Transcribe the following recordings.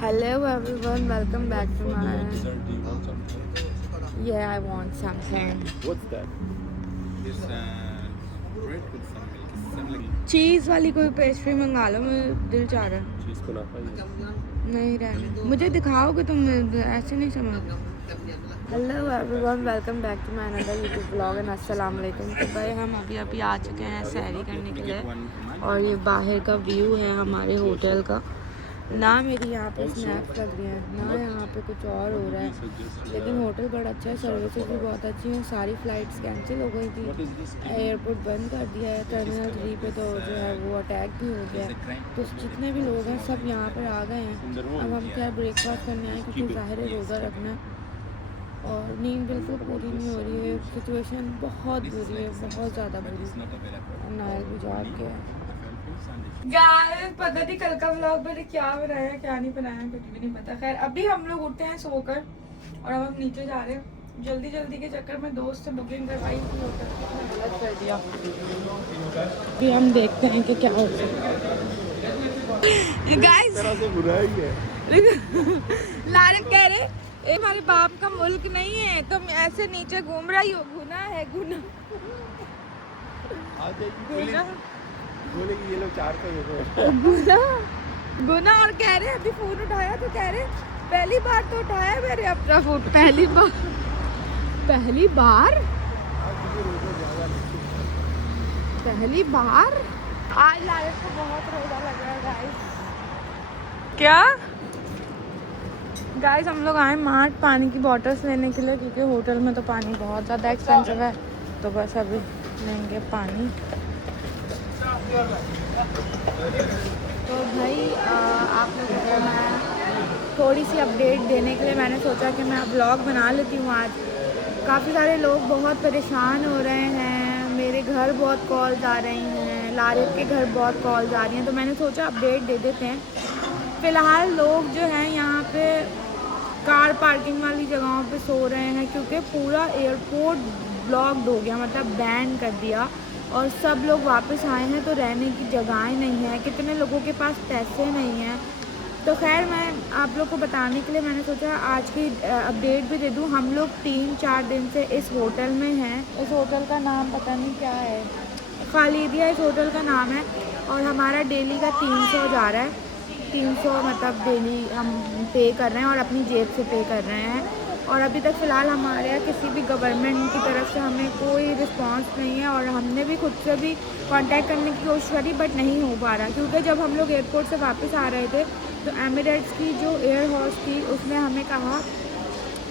Hello everyone, welcome back to my. Dessert, do you want something? Yeah, I want something. What's that? This bread with some milk. Some like चीज़ वाली कोई pastry मंगा लो, मुझे दिल चाह रहा है. cheese kunafa. नहीं रहने मुझे दिखाओगे तुम, ऐसे नहीं समझ. Hello everyone, welcome back to my another YouTube blog and अस्सलाम वालेकुम. तो भाई हम अभी आ चुके हैं सैरी करने के लिए और ये बाहर का व्यू है हमारे होटल का. ना मेरी यहाँ पे स्नैक्स लग रही हैं, ना यहाँ पे कुछ और हो रहा है, लेकिन होटल बड़ा अच्छा है, सर्विसेज भी बहुत अच्छी हैं. सारी फ़्लाइट्स कैंसिल हो गई थी, एयरपोर्ट बंद कर दिया है. टर्मिनल 3 पे तो जो है वो अटैक भी हो गया. तो जितने भी लोग हैं सब यहाँ पर आ गए हैं. अब हम क्या ब्रेकफास्ट करने आए क्योंकि ज़ाहिर है रोज़ा रखना और नींद बिल्कुल पूरी नहीं हो रही है. सिचुएशन बहुत बुरी है, बहुत ज़्यादा बुरी. नायल भी जॉब के गाइस पता नहीं कल का व्लॉग मैंने क्या बनाया क्या नहीं बनाया, कुछ भी नहीं पता. खैर अभी हम लोग उठे हैं सोकर और अब हम नीचे जा रहे हैं. जल्दी जल्दी के चक्कर में दोस्त से बुकिंग करवाई थी होटल, गलत कर दिया. अभी हम देखते हैं कि क्या होता है. गाइस बुरा ही है. लारे कह रहे ये हमारे बाप का मुल्क नहीं है, तुम ऐसे नीचे घूम रही हो. गुना है गुना. गुना बोलेगी ये लोग 400 हो गुना गुना. और कह रहे अभी फोन उठाया तो कह रहे पहली बार तो उठाया मेरे अपना फोन. पहली बार पहली बार पहली बार. आज लाइफ को बहुत रोजा लग रहा है गाइस. क्या गाइस हम लोग आए मार्ट पानी की बॉटल्स लेने के लिए क्योंकि होटल में तो पानी बहुत ज़्यादा एक्सपेंसिव है. तो बस अभी लेंगे पानी. तो भाई आप लोगों को मैं थोड़ी सी अपडेट देने के लिए मैंने सोचा कि मैं ब्लॉग बना लेती हूँ आज. काफ़ी सारे लोग बहुत परेशान हो रहे हैं, मेरे घर बहुत कॉल्स आ रही हैं, लारिफ के घर बहुत कॉल्स आ रही हैं. तो मैंने सोचा अपडेट दे देते हैं. फ़िलहाल लोग जो हैं यहाँ पे कार पार्किंग वाली जगहों पे सो रहे हैं क्योंकि पूरा एयरपोर्ट ब्लॉक्ड हो गया, मतलब बैन कर दिया. और सब लोग वापस आए हैं तो रहने की जगहें नहीं है, कितने लोगों के पास पैसे नहीं हैं. तो खैर मैं आप लोग को बताने के लिए मैंने सोचा आज की अपडेट भी दे दूं. हम लोग 3-4 दिन से इस होटल में हैं. इस होटल का नाम पता नहीं क्या है, खालिदिया इस होटल का नाम है. और हमारा डेली का 300 जा रहा है. 300 मतलब डेली हम पे कर रहे हैं और अपनी जेब से पे कर रहे हैं. और अभी तक फ़िलहाल हमारे यहाँ किसी भी गवर्नमेंट की तरफ से हमें कोई रिस्पांस नहीं है. और हमने भी खुद से भी कांटेक्ट करने की कोशिश करी बट नहीं हो पा रहा क्योंकि जब हम लोग एयरपोर्ट से वापस आ रहे थे तो एमिरेट्स की जो एयर होस्ट थी उसने हमें कहा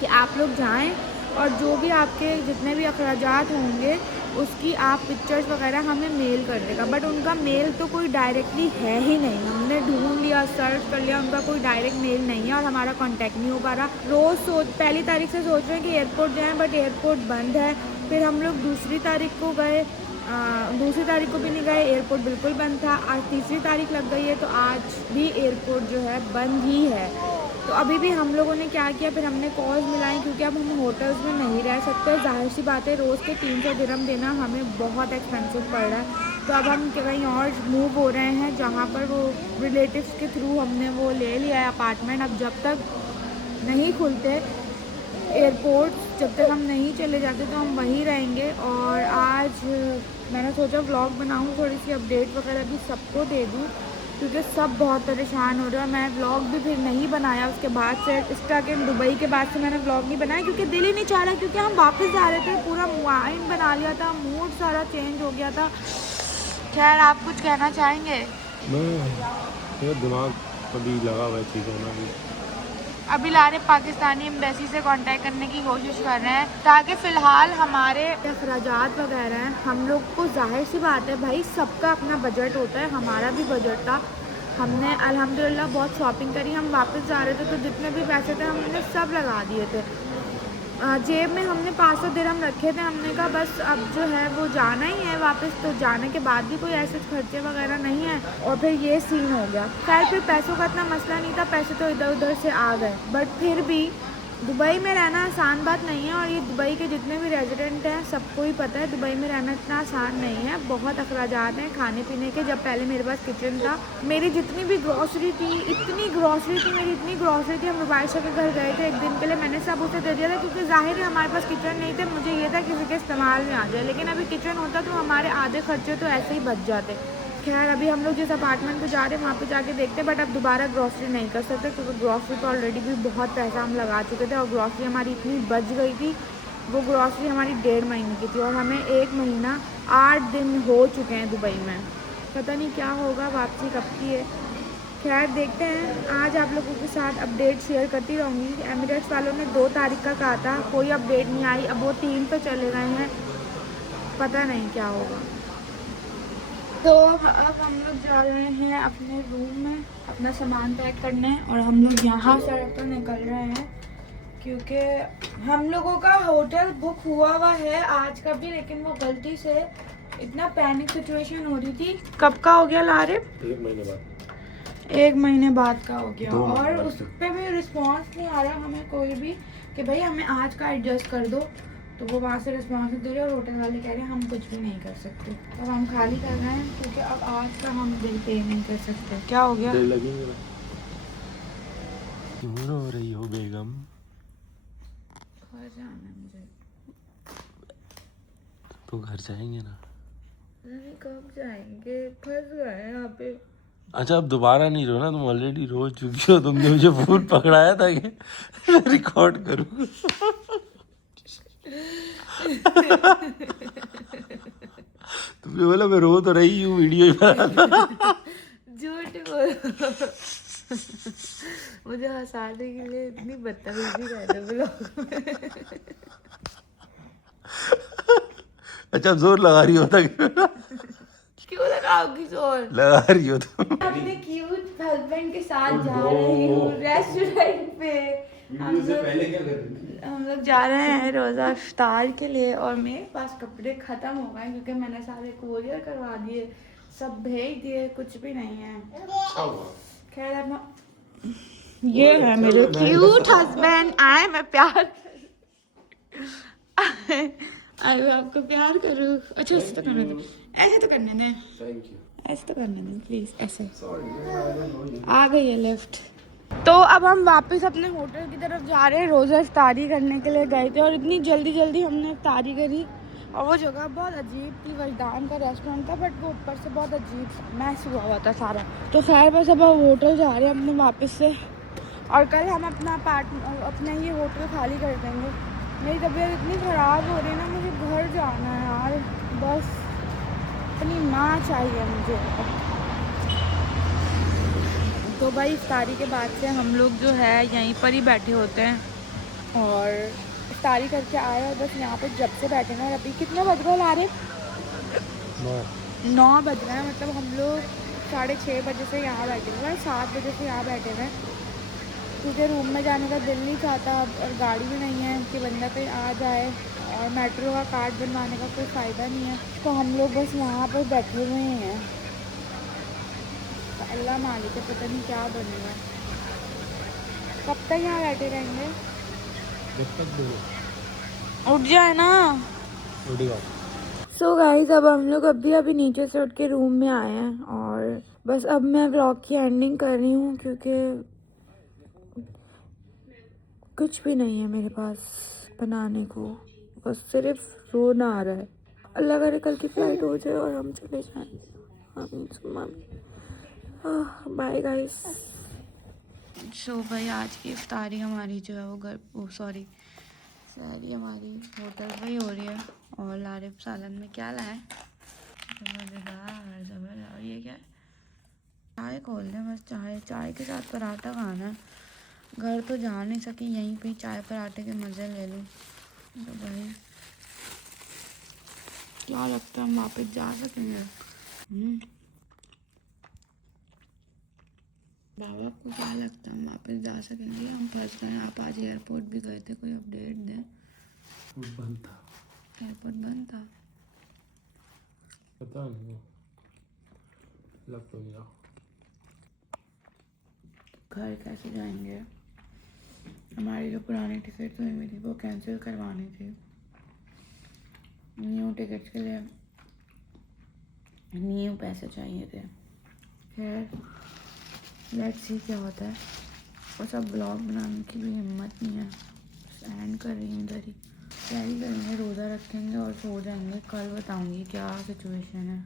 कि आप लोग जाएं और जो भी आपके जितने भी अखराजात होंगे उसकी आप पिक्चर्स वगैरह हमें मेल कर देगा. बट उनका मेल तो कोई डायरेक्टली है ही नहीं. हमने ढूंढ लिया, सर्च कर लिया, उनका कोई डायरेक्ट मेल नहीं है और हमारा कांटेक्ट नहीं हो पा रहा. रोज़ पहली तारीख से सोच रहे हैं कि एयरपोर्ट जाएं बट एयरपोर्ट बंद है. फिर हम लोग दूसरी तारीख को गए, दूसरी तारीख को भी नहीं गए, एयरपोर्ट बिल्कुल बंद था. आज तीसरी तारीख लग गई है तो आज भी एयरपोर्ट जो है बंद ही है. तो अभी भी हम लोगों ने क्या किया, फिर हमने कॉल्स मिलाई क्योंकि अब हम होटल्स में नहीं रह सकते. जाहिर सी बात है रोज़ के 300 दिरहम देना हमें बहुत एक्सपेंसिव पड़ रहा है. तो अब हम कहीं और मूव हो रहे हैं जहाँ पर वो रिलेटिव्स के थ्रू हमने वो ले लिया है अपार्टमेंट. अब जब तक नहीं खुलते एयरपोर्ट, जब तक हम नहीं चले जाते तो हम वहीं रहेंगे. और आज मैंने सोचा व्लॉग बनाऊँ, थोड़ी सी अपडेट वगैरह भी सबको दे दूँ क्योंकि सब बहुत परेशान हो रहे हैं. मैं व्लॉग भी फिर नहीं बनाया उसके बाद से, स्टक इन दुबई के बाद से मैंने व्लॉग नहीं बनाया क्योंकि दिल ही नहीं चाह रहा. क्योंकि हम वापस जा रहे थे, पूरा माइंड बना लिया था, मूड सारा चेंज हो गया था. खैर आप कुछ कहना चाहेंगे? मैं दिमाग अभी लगा हुआ है चीज़ों में. अभी लारे पाकिस्तानी एम्बेसी से कांटेक्ट करने की कोशिश कर रहे हैं ताकि फ़िलहाल हमारे अखराजात वगैरह हैं. हम लोग को जाहिर सी बात है भाई, सबका अपना बजट होता है, हमारा भी बजट था. हमने अल्हम्दुलिल्लाह बहुत शॉपिंग करी. हम वापस जा रहे थे तो जितने भी पैसे थे हमने सब लगा दिए थे. जेब में हमने 500 दिरहम रखे थे. हमने कहा बस अब जो है वो जाना ही है वापस, तो जाने के बाद भी कोई ऐसे खर्चे वगैरह नहीं है. और फिर ये सीन हो गया. खैर फिर पैसों का इतना मसला नहीं था, पैसे तो इधर उधर से आ गए. बट फिर भी दुबई में रहना आसान बात नहीं है, और ये दुबई के जितने भी रेजिडेंट हैं सबको ही पता है दुबई में रहना इतना आसान नहीं है। बहुत अखराजात हैं खाने पीने के। जब पहले मेरे पास किचन था, मेरी जितनी भी ग्रॉसरी थी, इतनी ग्रॉसरी थी मेरी, इतनी ग्रॉसरी थी। हम रुबाइशा के घर गए थे एक दिन के लिए, मैंने सब उसे दे दिया था, क्योंकि जाहिर है हमारे पास किचन नहीं थे। मुझे ये था किसी के इस्तेमाल में आ जाए, लेकिन अभी किचन होता तो हमारे आधे खर्चे तो ऐसे ही बच जाते। खैर अभी हम लोग जिस अपार्टमेंट पे जा रहे हैं वहाँ पे जाके देखते हैं, बट अब दोबारा ग्रॉसरी नहीं कर सकते, क्योंकि ग्रॉसरी तो ऑलरेडी भी बहुत पैसा हम लगा चुके थे, और ग्रॉसरी हमारी इतनी बच गई थी। वो ग्रॉसरी हमारी 1.5 महीने की थी, और हमें 1 महीना 8 दिन हो चुके हैं दुबई में। पता नहीं क्या होगा, वापसी कब की है। खैर देखते हैं, आज आप लोगों के साथ अपडेट शेयर करती रहूँगी। एमिरेट्स वालों ने 2 तारीख का कहा था, कोई अपडेट नहीं आई। अब वो 3 पे चले गए हैं, पता नहीं क्या होगा। तो अब हम लोग जा रहे हैं अपने रूम में अपना सामान पैक करने, और हम लोग यहाँ सड़क पर निकल रहे हैं, क्योंकि हम लोगों का होटल बुक हुआ है आज का भी, लेकिन वो गलती से इतना पैनिक सिचुएशन हो रही थी। कब का हो गया लारे? 1 महीने बाद। 1 महीने बाद का हो गया, और उस पर भी रिस्पॉन्स नहीं आ रहा हमें कोई भी कि भाई हमें आज का एडजस्ट कर दो। तो वो वहाँ से रिस्पॉन्स दे रहे हैं, और होटल वाले कह रहे हैं हम कुछ भी नहीं कर सकते। अब हम खाली कर रहे हैं, क्योंकि अब आज का हम बिल पे नहीं कर सकते। क्या हो गया? लगेंगे ना। क्यों रो रही हो बेगम? घर जाना है मुझे। तो घर जाएंगे ना। नहीं, कब जाएंगे? फंस गए हैं यहाँ पे। अच्छा अब दोबारा नहीं रोना, तुम ऑलरेडी रो चुकी हो। तुमने मुझे फोन पकड़ाया था कि रिकॉर्ड करूँ। तुमने बोला मैं रो तो रही हूँ, वीडियो ही बना। झूठ बोलो। मुझे हंसाने के लिए इतनी बदतमीजी कर रहे ब्लॉग में। अच्छा अब जोर लगा रही हो था। क्यों लगाओगी जोर? लगा रही हो तुम। अपने क्यूट हस्बैंड के साथ जा रही हूँ रेस्टोरेंट पे। हम लोग जा रहे हैं रोज़ा इफ्तार के लिए, और मेरे पास कपड़े ख़त्म हो गए, क्योंकि मैंने सारे कोरियर करवा दिए, सब भेज दिए, कुछ भी नहीं है। खैर अब ये है मेरे क्यूट हस्बैंड। आए मैं प्यार आए मैं आपको प्यार करूँ। अच्छा ऐसे तो करने दो, ऐसे तो करने दें, थैंक यू। ऐसे तो करने दें प्लीज़। ऐसे आ गई है लिफ्ट। तो अब हम वापस अपने होटल की तरफ जा रहे हैं। रोज़ा इफ्तारी करने के लिए गए थे, और इतनी जल्दी जल्दी हमने इफ्तारी करी, और वो जगह बहुत अजीब थी। वजदान का रेस्टोरेंट था, बट वो ऊपर से बहुत अजीब मैस हुआ था सारा। तो खैर बस अब हम होटल जा रहे हैं अपने वापस से, और कल हम अपना अपना ये होटल खाली कर देंगे। मेरी तबीयत इतनी ख़राब हो रही है ना, मुझे घर जाना है यार, बस अपनी माँ चाहिए मुझे। तो भाई इफ्तारी के बाद से हम लोग जो है यहीं पर ही बैठे होते हैं, और इफ्तारी करके आए, और बस यहाँ पे जब से बैठे ना। अभी कितने बज गए लारे? 9 बज रहे हैं। मतलब हम लोग 6:30 बजे से यहाँ बैठे हुए हैं, 7 बजे से यहाँ बैठे हुए हैं, क्योंकि रूम में जाने का दिल नहीं चाहता अब, और गाड़ी भी नहीं है कि बंदा कहीं आ जाए, और मेट्रो का कार्ड बनवाने का कोई फ़ायदा नहीं है। तो हम लोग बस यहाँ पर बैठे हुए हैं। तो अल्लाह मालिक है, पता नहीं क्या बनेगा। कब तक यहाँ बैठे रहेंगे? जब तक उठ जाए ना। उठेगा। सो गाइस अब हम लोग अभी नीचे से उठ के रूम में आए हैं, और बस अब मैं व्लॉग की एंडिंग कर रही हूँ, क्योंकि कुछ भी नहीं है मेरे पास बनाने को, बस सिर्फ रोना आ रहा है। अल्लाह करे कल की फ्लाइट हो जाए और हम चले जाएं। Bye guys. सो भाई आज की इफ्तारी हमारी जो है वो सहरी हमारी होटल पे ही हो रही है। और लारिफ सालन में क्या लाए? ज़बरदार। ये क्या है? चाय खोल दें बस। चाय के साथ पराठा खाना है। घर तो जा नहीं सकी, यहीं पे चाय पराठे के मज़े ले लूँ। तो भाई क्या लगता है हम वापस जा सकेंगे? बाबा को क्या लगता है हम वापस जा सकेंगे? हम फंस गए। आप आज एयरपोर्ट भी गए थे, कोई अपडेट दें। बंद था, एयरपोर्ट बंद था। पता नहीं, लग तो नहीं रहा। घर कैसे जाएंगे? हमारी जो पुरानी टिकट हुई हुई थी वो कैंसिल करवानी थी। न्यू टिकट्स के लिए न्यू पैसे चाहिए थे। खैर लेट्स सी क्या होता है। और सब ब्लॉग बनाने की भी हिम्मत नहीं है, एंड कर रही हूँ इधर ही। क्या ही करेंगे, रोज़ा रखेंगे और सो जाएंगे। कल बताऊँगी क्या सिचुएशन है।